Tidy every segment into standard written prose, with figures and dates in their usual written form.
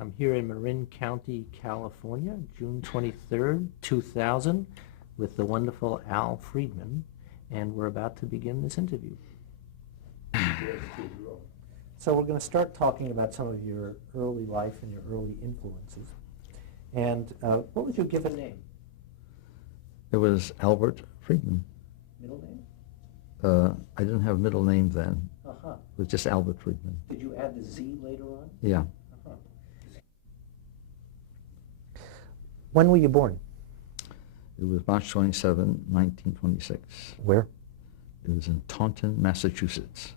I'm here in Marin County, California, June 23rd, 2000, with the wonderful Al Freedman, and we're about to begin this interview. So we're going to start talking about some of your early life and your early influences. And what was your given name? It was Albert Freedman. Middle name? I didn't have a middle name then. Uh-huh. It was just Albert Freedman. Did you add the Z later on? Yeah. Uh-huh. When were you born? It was March 27, 1926. Where? It was in Taunton, Massachusetts.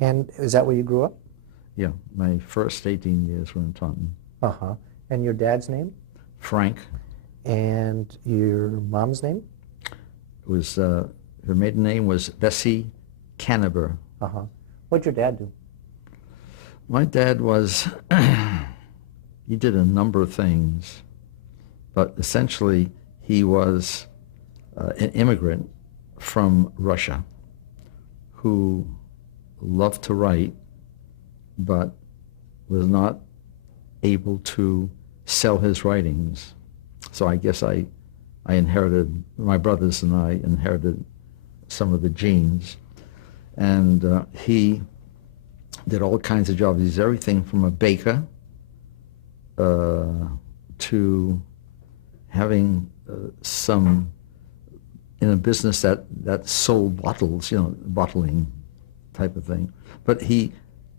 And is that where you grew up? Yeah, my first 18 years were in Taunton. Uh-huh. And your dad's name? Frank. And your mom's name? It was, her maiden name was Bessie Canneber. Uh-huh. What'd your dad do? My dad was, he did a number of things, but essentially he was an immigrant from Russia who loved to write, but was not able to sell his writings. So I guess I inherited, my brothers and I inherited some of the genes. And he did all kinds of jobs. He's everything from a baker to having some, in a business that sold bottles, bottling type of thing. But he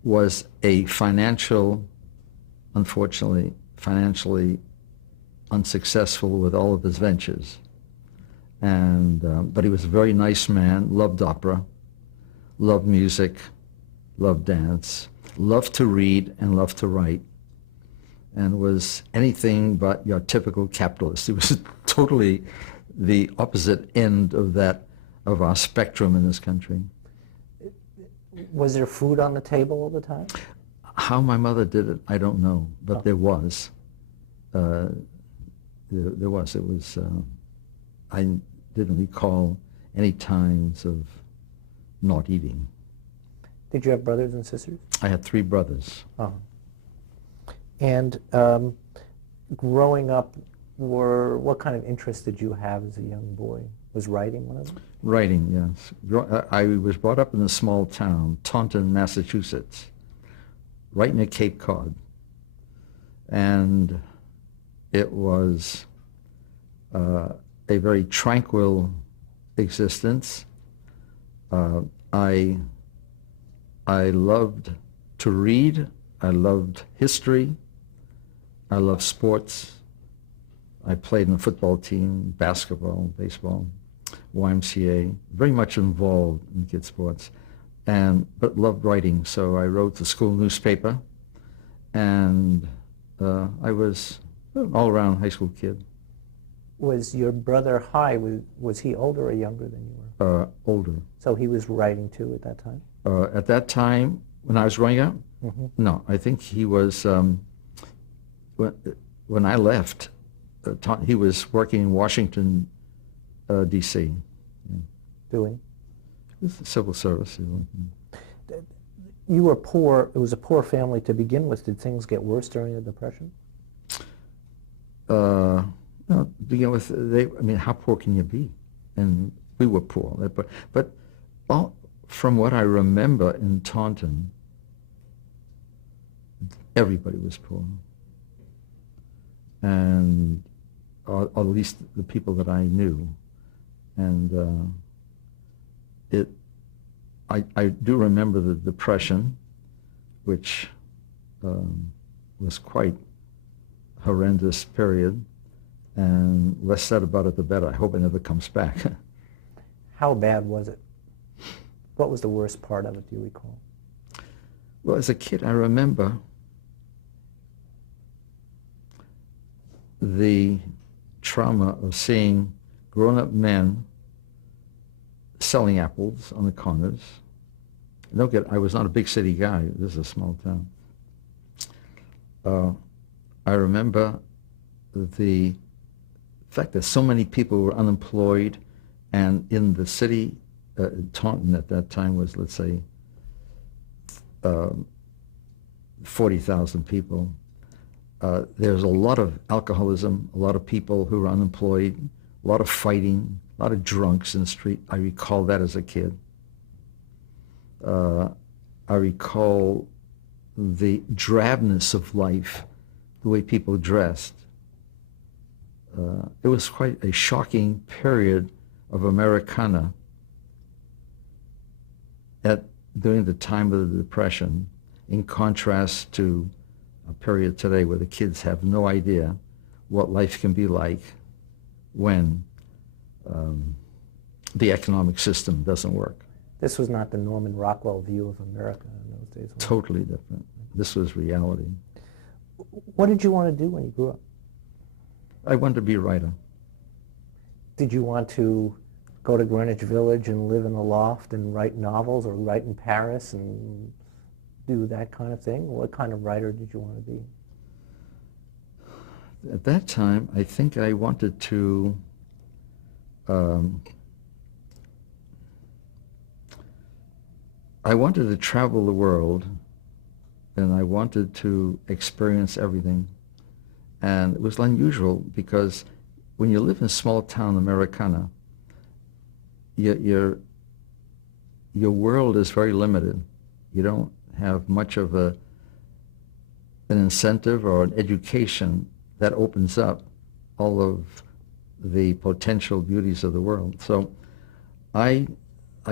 was a unfortunately, financially unsuccessful with all of his ventures. And but he was a very nice man, loved opera, loved music, loved dance, loved to read and loved to write, and was anything but your typical capitalist. He was totally the opposite end of our spectrum in this country. Was there food on the table all the time? How my mother did it, I don't know, but there was. There was. It was. I didn't recall any times of not eating. Did you have brothers and sisters? I had 3 brothers. Oh. And growing up, what kind of interest did you have as a young boy? Was writing one of them? Writing, yes. I was brought up in a small town, Taunton, Massachusetts, right near Cape Cod. And it was a very tranquil existence. I loved to read. I loved history. I loved sports. I played in the football team, basketball, baseball, YMCA, very much involved in kid sports, but loved writing. So I wrote the school newspaper, and I was an all-around high school kid. Was your brother high? Was he older or younger than you were? Older. So he was writing too at that time? At that time, when I was growing up? Mm-hmm. No, I think he was, when I left, he was working in Washington, D.C. Yeah. Doing? Civil service. You were poor. It was a poor family to begin with. Did things get worse during the Depression? No, to begin with, how poor can you be? And we were poor. But from what I remember in Taunton, everybody was poor. And or at least the people that I knew. And I do remember the Depression, which was quite horrendous period, and less said about it the better. I hope it never comes back. How bad was it? What was the worst part of it, do you recall? Well, as a kid, I remember the trauma of seeing grown-up men selling apples on the corners. I was not a big city guy. This is a small town. I remember the fact that so many people were unemployed, and in the city, Taunton at that time was, let's say, 40,000 people. there's a lot of alcoholism, a lot of people who are unemployed, a lot of fighting, a lot of drunks in the street. I recall that as a kid. I recall the drabness of life, the way people dressed. It was quite a shocking period of Americana during the time of the Depression, in contrast to a period today where the kids have no idea what life can be like when the economic system doesn't work. This was not the Norman Rockwell view of America in those days. Totally different. This was reality. What did you want to do when you grew up? I wanted to be a writer. Did you want to go to Greenwich Village and live in a loft and write novels, or write in Paris and do that kind of thing? What kind of writer did you want to be? At that time, I think I wanted to travel the world, and I wanted to experience everything. And it was unusual because when you live in small town Americana, your world is very limited. You don't have much of an incentive or an education that opens up all of the potential beauties of the world. So I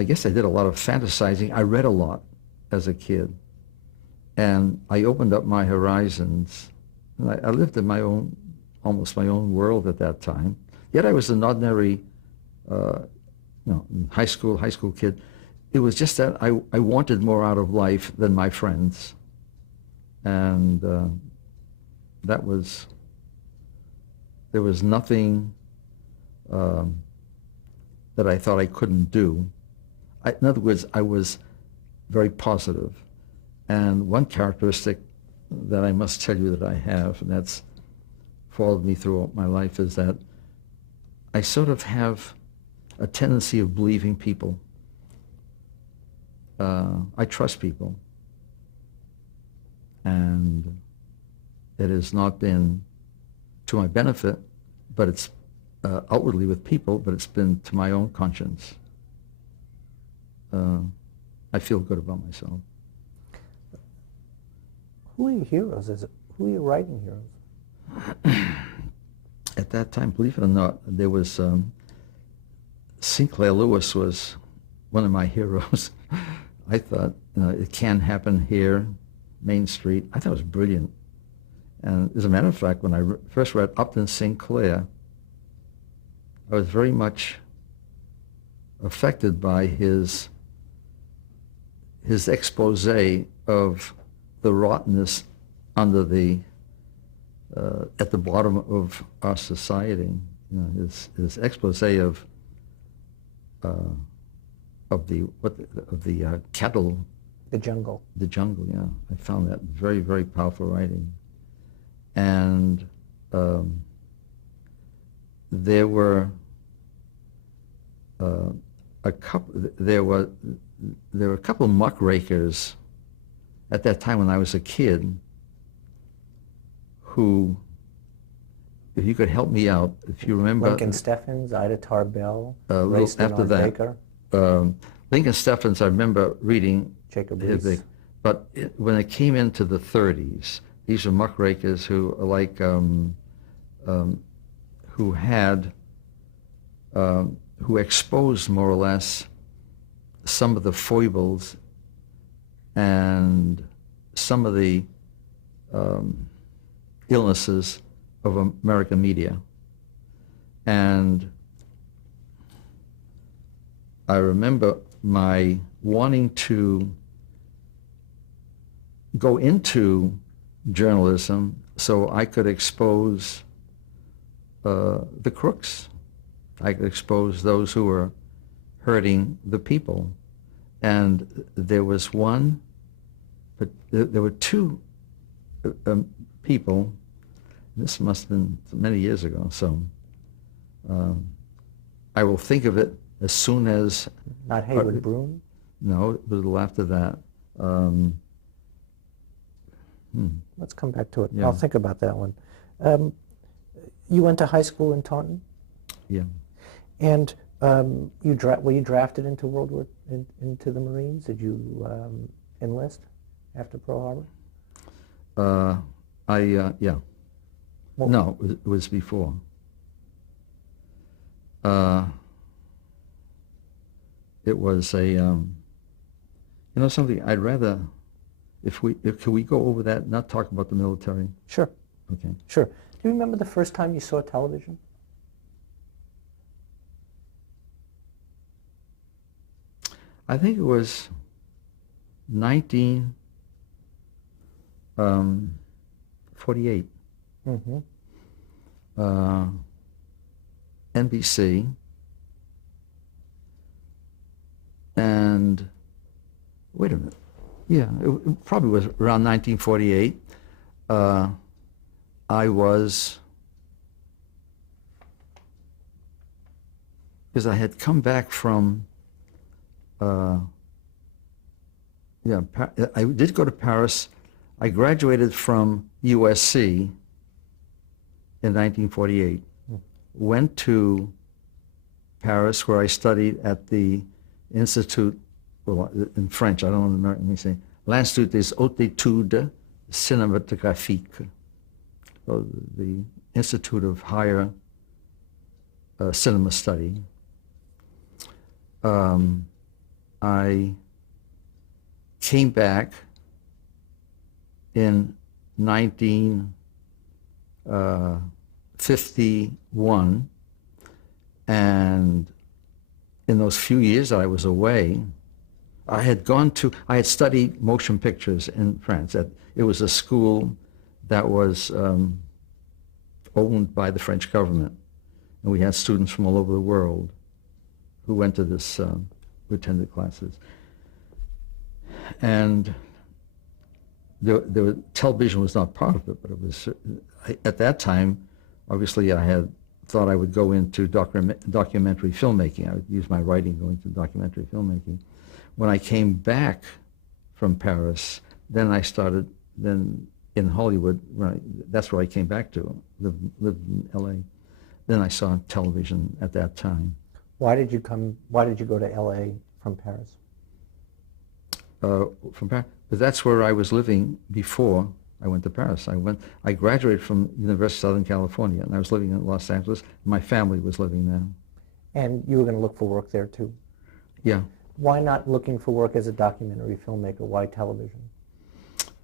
guess I did a lot of fantasizing. I read a lot as a kid, and I opened up my horizons. And I lived in almost my own world at that time. Yet I was an ordinary, high school kid. It was just that I wanted more out of life than my friends, and there was nothing that I thought I couldn't do. In other words, I was very positive. And one characteristic that I must tell you that I have, and that's followed me throughout my life, is that I sort of have a tendency of believing people. I trust people. And it has not been to my benefit, but it's outwardly with people, but it's been to my own conscience. I feel good about myself. Who are your heroes? Who are your writing heroes? At that time, believe it or not, there was Sinclair Lewis was one of my heroes. I thought, it can happen here, Main Street. I thought it was brilliant. And as a matter of fact, when I first read Upton Sinclair, I was very much affected by his expose of the rottenness under at the bottom of our society. His expose of the cattle. The jungle. The jungle, yeah. I found that very, very powerful writing. And there were a couple muckrakers at that time when I was a kid who, if you could help me out, if you remember. Lincoln Steffens, Ida Tarbell, after that, Baker. Lincoln Steffens, I remember reading Jacob Riis. But when it came into the 30s, these were muckrakers who who exposed more or less some of the foibles and some of the illnesses of American media. And I remember my wanting to go into journalism so I could expose the crooks. I could expose those who were hurting the people. And there was one, but there were two people. This must have been many years ago, so I will think of it as soon as... Not Hayward Broom? No, it was a little after that. Let's come back to it. Yeah. I'll think about that one. You went to high school in Taunton, Yeah. and were you drafted into into the Marines? Did you enlist after Pearl Harbor? Yeah. Well, No, it was before. It was something I'd rather, can we go over that, not talk about the military? Sure, Okay. sure. Do you remember the first time you saw television? I think it was 1948. Mm-hmm. NBC, and wait a minute. Yeah, it probably was around 1948. Because I had come back from, I did go to Paris. I graduated from USC in 1948. Went to Paris, where I studied at the Institut, well, in French, I don't know the American, let me say, l'Institut des Hautes Études Cinématographiques, so the Institute of Higher Cinema Study. I came back in 1951, and in those few years that I was away, I had studied motion pictures in France. It was a school that was owned by the French government, and we had students from all over the world who went to this, who attended classes. And television was not part of it, but it was, at that time, obviously I had thought I would go into documentary filmmaking. I would use my writing to go into documentary filmmaking. When I came back from Paris, then I started, then in Hollywood, that's where I came back to, lived in LA. Then I saw television at that time. Why did you go to LA from Paris? From Paris, but that's where I was living before I went to Paris. I graduated from University of Southern California, and I was living in Los Angeles. My family was living there. And you were going to look for work there too? Yeah. Why not looking for work as a documentary filmmaker? Why television?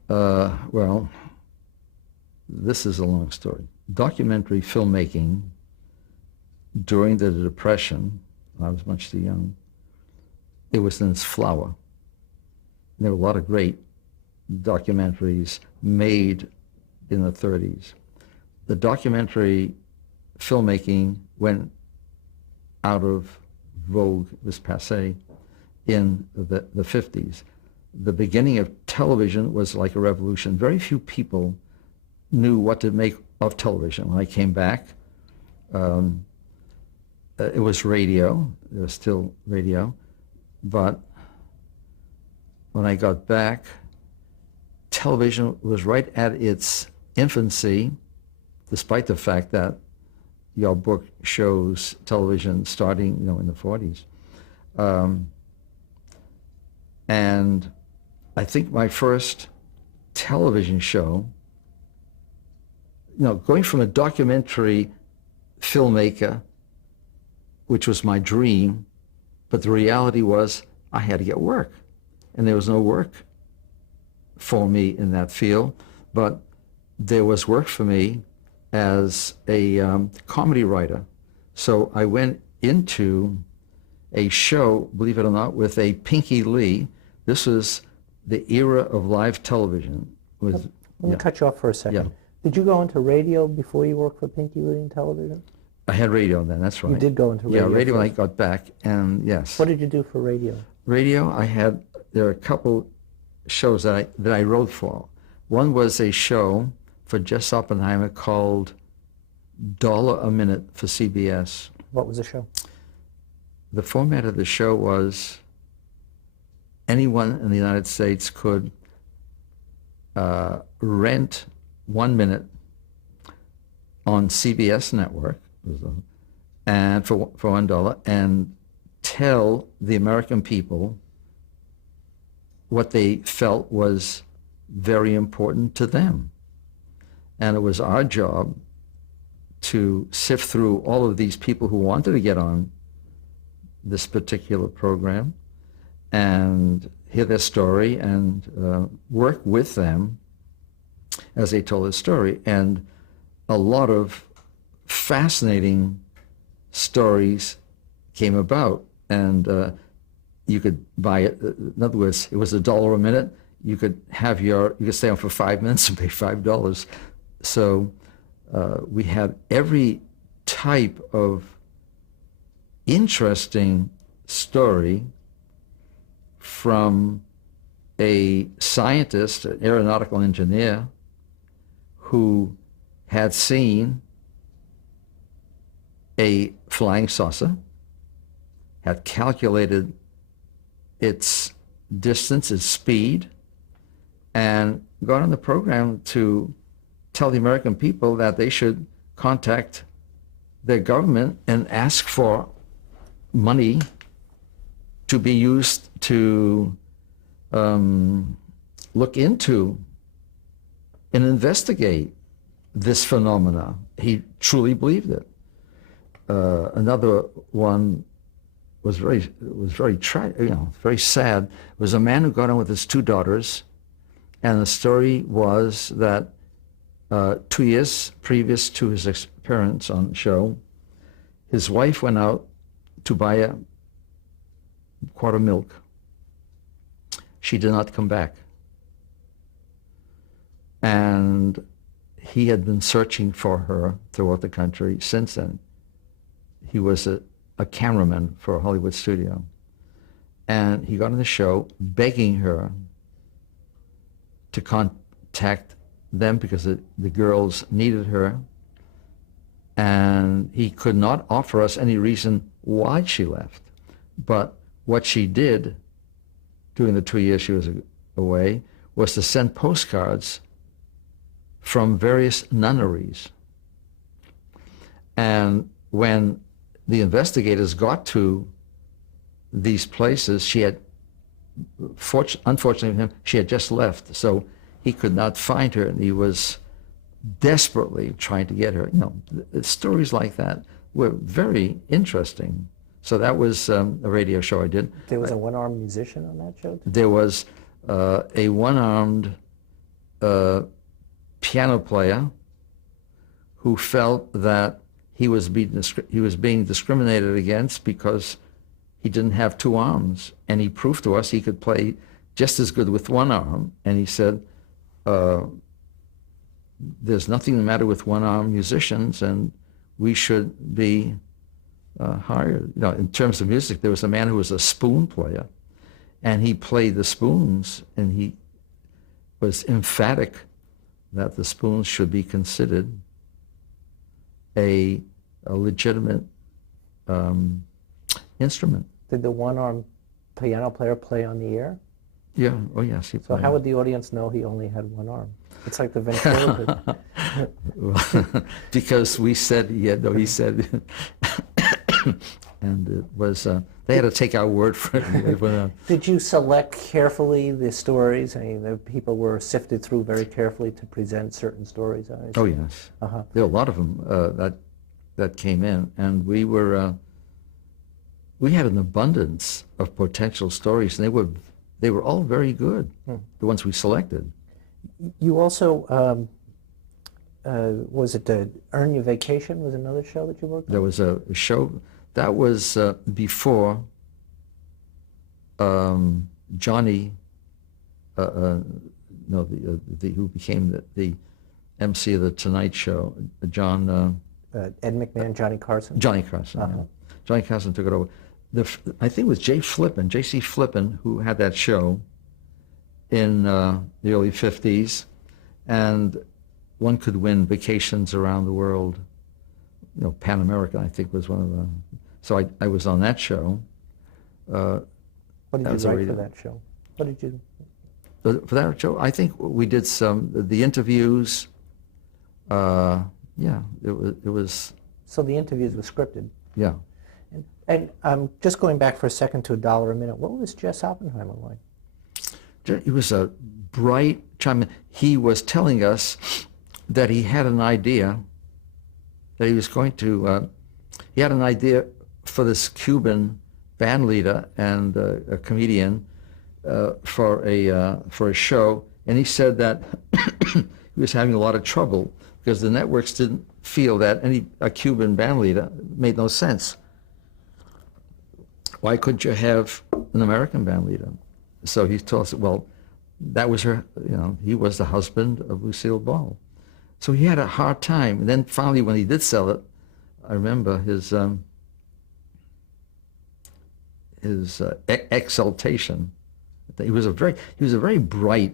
Well, this is a long story. Documentary filmmaking during the Depression, I was much too young, it was in its flower. There were a lot of great documentaries made in the 30s. The documentary filmmaking went out of vogue, was passé, in the 50s. The beginning of television was like a revolution. Very few people knew what to make of television. When I came back, it was radio. There was still radio. But when I got back, television was right at its infancy, despite the fact that your book shows television starting, in the 40s. And I think my first television show, going from a documentary filmmaker, which was my dream, but the reality was I had to get work. And there was no work for me in that field, but there was work for me as a comedy writer. So I went into a show, believe it or not, with a Pinky Lee. This was the era of live television. Let me cut you off for a second. Yeah. Did you go into radio before you worked for Pinky Lee in television? I had radio then, that's right. You did go into radio. Yeah, radio first. when I got back, and yes. What did you do for radio? Radio, there are a couple shows that I wrote for. One was a show for Jess Oppenheimer called $1 a Minute for CBS. What was the show? The format of the show was anyone in the United States could rent 1 minute on CBS network, and for $1, and tell the American people what they felt was very important to them. And it was our job to sift through all of these people who wanted to get on this particular program and hear their story and work with them as they told their story. And a lot of fascinating stories came about, and you could buy it. In other words, it was $1 a minute. You could stay on for 5 minutes and pay $5. So we had every type of interesting story, from a scientist, an aeronautical engineer, who had seen a flying saucer, had calculated its distance, its speed, and got on the program to tell the American people that they should contact their government and ask for money to be used to look into and investigate this phenomena. He truly believed it. Another one was very very sad. It was a man who got on with his 2 daughters, and the story was that 2 years previous to his appearance on the show, his wife went out to buy a quart of milk. She did not come back. And he had been searching for her throughout the country since then. He was a cameraman for a Hollywood studio. And he got on the show begging her to contact them because the girls needed her. And he could not offer us any reason why she left. But what she did during the 2 years she was away was to send postcards from various nunneries. And when the investigators got to these places, she had, unfortunately for him, she had just left, so he could not find her, and he was desperately trying to get her. Stories like that were very interesting. So that was a radio show I did. There was a one-armed musician on that show too? There was a one-armed piano player who felt that he was being discriminated against because he didn't have 2 arms, and he proved to us he could play just as good with 1 arm. And he said, "There's nothing the matter with one-armed musicians, and we should be hired." In terms of music, there was a man who was a spoon player, and he played the spoons, and he was emphatic that the spoons should be considered a legitimate instrument. Did the one-armed piano player play on the air? Yeah. Oh, yes. He So played. how would the audience know he only had 1 arm? It's like the ventriloquist. Well, because we said, he said, and it was, they had to take our word for it. Did you select carefully the stories? I mean, the people were sifted through very carefully to present certain stories. Oh, yes. Uh-huh. There were a lot of them that came in, and we had an abundance of potential stories, and they were all very good, the ones we selected. You also, was it Earn Your Vacation was another show that you worked on? There was a show that was before Johnny, who became the MC of the Tonight Show, John. Ed McMahon, Johnny Carson? Johnny Carson. Uh-huh. Yeah. Johnny Carson took it over. I think it was J.C. Flippin, who had that show in the early 50s, and one could win vacations around the world. Pan American, I think, was one of the. So I was on that show. What did you write for that show? What did you? For that show, I think we did the interviews. Yeah, it was. So the interviews were scripted. Yeah. And just going back for a second to $1 a minute, what was Jess Oppenheimer like? He was a bright chime. He was telling us that he had an idea, that he was going to, he had an idea for this Cuban band leader and a comedian for a show, and he said that he was having a lot of trouble because the networks didn't feel that a Cuban band leader made no sense. Why couldn't you have an American band leader? So he told us, well, that was her, he was the husband of Lucille Ball. So he had a hard time. And then finally, when he did sell it, I remember his exaltation. He was a very bright,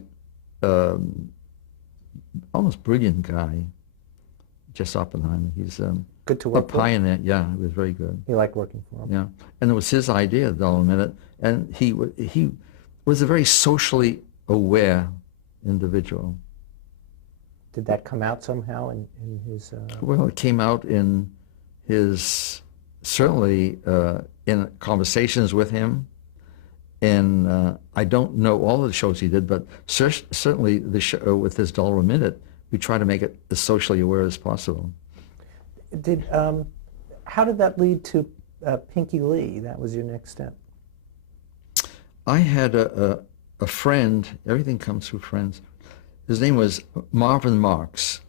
almost brilliant guy, Jess Oppenheimer. He's good to work a pioneer. Yeah, he was very good. You liked working for him. Yeah, and it was his idea, $1 a minute, and he was a very socially aware individual. Did that come out somehow in his? Well, it came out in his certainly in conversations with him. And I don't know all of the shows he did, but certainly the show with his $1 a minute, we try to make it as socially aware as possible. How did that lead to Pinky Lee? That was your next step. I had a friend, everything comes through friends. His name was Marvin Marks,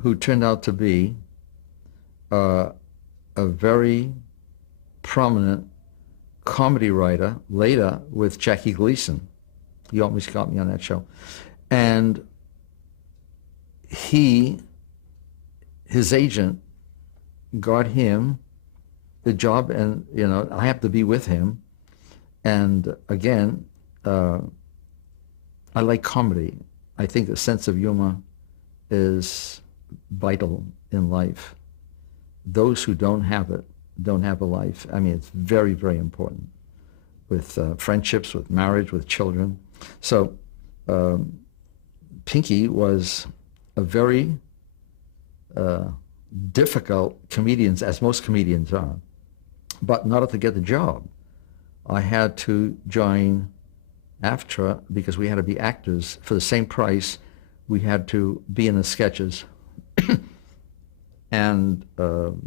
who turned out to be a very prominent comedy writer later with Jackie Gleason. He almost got me on that show. And his agent got him the job, and I have to be with him. And again, I like comedy. I think a sense of humor is vital in life. Those who don't have it don't have a life. I mean, it's very, very important with friendships, with marriage, with children. So Pinky was a very difficult comedian, as most comedians are. But in order to get the job, I had to join AFTRA because we had to be actors. For the same price, we had to be in the sketches and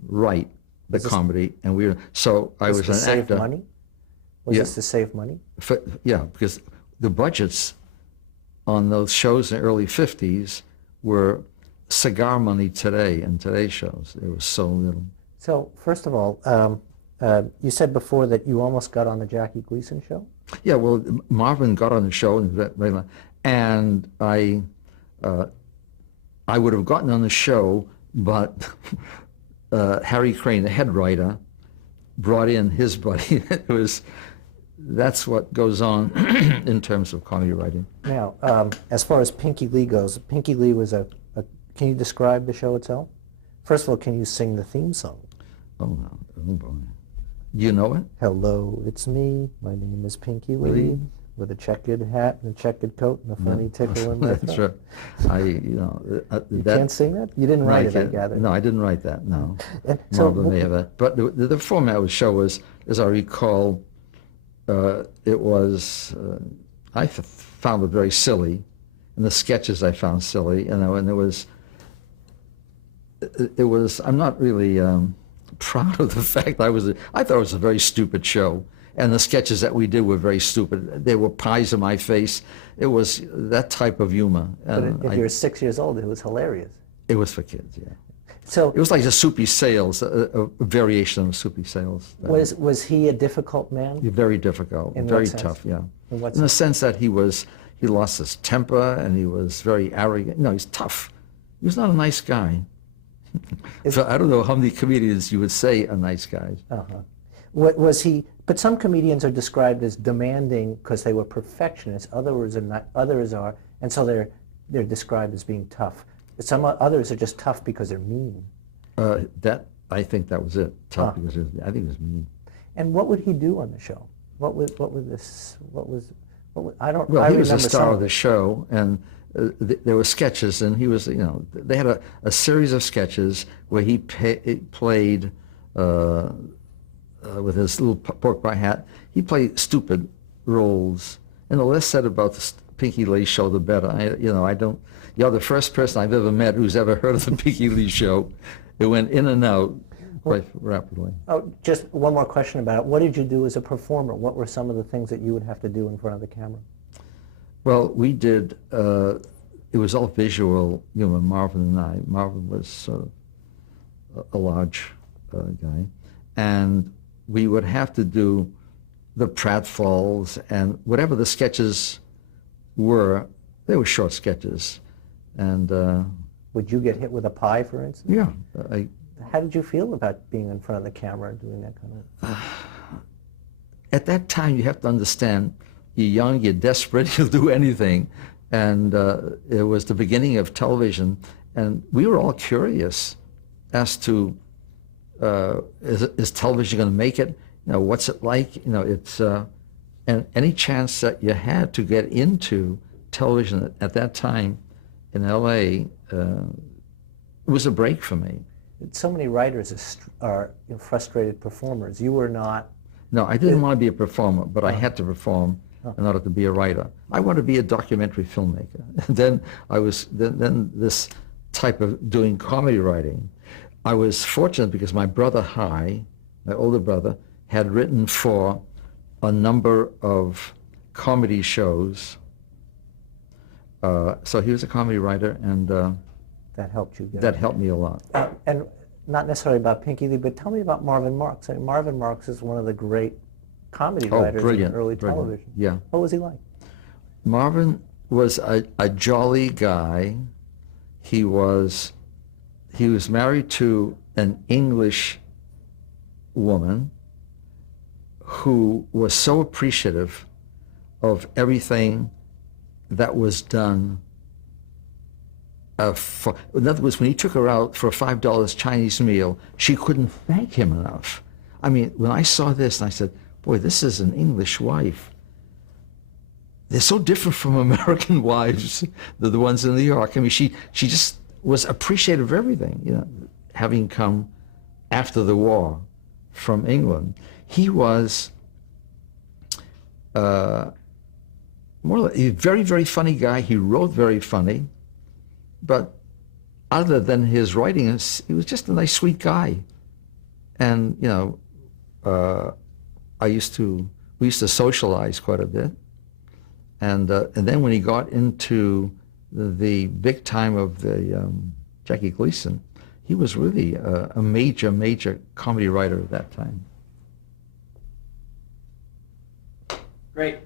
write the comedy. And I was an actor. Save money? Was this to save money? Yeah, because the budgets on those shows in the early 50s were cigar money today in today's shows. There was so little. So, first of all, you said before that you almost got on the Jackie Gleason show? Yeah, well, Marvin got on the show, and I would have gotten on the show, but Harry Crane, the head writer, brought in his buddy. That's what goes on in terms of comedy writing. Now, as far as Pinky Lee goes, Pinky Lee was can you describe the show itself? First of all, can you sing the theme song? Oh, no. Oh, boy. Do you know it? Hello, it's me. My name is Pinky Lee, with a checkered hat and a checkered coat and a funny tickle in my That's throat. right. You can't sing that? You didn't write it, I gather. No, I didn't write that, no. So, Marvin may have that. But the format of the show was, as I recall, it was, I found it very silly, and the sketches I found silly, and it was, I'm not really proud of the fact I thought it was a very stupid show, and the sketches that we did were very stupid. They were pies in my face. It was that type of humor. But if you're 6 years old, it was hilarious. It was for kids, yeah. So it was like a Soupy Sales, a variation of Soupy Sales. Was he a difficult man? Very difficult, very tough, yeah. In the sense that he lost his temper and he was very arrogant. No, he's tough. He was not a nice guy. So I don't know how many comedians you would say are nice guys. Was he? But some comedians are described as demanding because they were perfectionists. Others are, and so they're described as being tough. Some others are just tough because they're mean. I think that was it. Tough because I think it was mean. And what would he do on the show? Well, I don't. Well, I he was the remember star some of the show, and there were sketches, and he was, they had a series of sketches where he played with his little pork pie hat. He played stupid roles, and the less said about the Pinky Lee show, the better. I don't. You're the first person I've ever met who's ever heard of the Pinky Lee show. It went in and out quite rapidly. Oh, just one more question about it. What did you do as a performer? What were some of the things that you would have to do in front of the camera? Well, we did, it was all visual, Marvin and I. Marvin was sort of a large guy. And we would have to do the pratfalls and whatever the sketches were, they were short sketches. And would you get hit with a pie, for instance? yeah. How did you feel about being in front of the camera and doing that kind of? At that time, you have to understand, you're young, you're desperate, you'll do anything. And it was the beginning of television. And we were all curious as to, is television going to make it? What's it like? And any chance that you had to get into television at that time in LA was a break for me. So many writers are frustrated performers. You were not. No, I didn't want to be a performer, but I had to perform in order to be a writer. I wanted to be a documentary filmmaker. And then I was then this type of doing comedy writing. I was fortunate because my brother Hy, my older brother, had written for a number of comedy shows. So he was a comedy writer, and That helped you. that helped me a lot. And not necessarily about Pinky Lee, but tell me about Marvin Marks. I mean, Marvin Marks is one of the great comedy writers in early television. Yeah. What was he like? Marvin was a jolly guy. He was married to an English woman who was so appreciative of everything that was done. In other words, when he took her out for a $5 Chinese meal, she couldn't thank him enough. I mean, when I saw this, and I said, boy, this is an English wife. They're so different from American wives, the ones in New York. I mean, she just was appreciative of everything, having come after the war from England. He was more like a very, very funny guy. He wrote very funny. But other than his writing, he was just a nice, sweet guy. And, we used to socialize quite a bit. And then when he got into the big time of the Jackie Gleason, he was really a major, major comedy writer at that time. Great.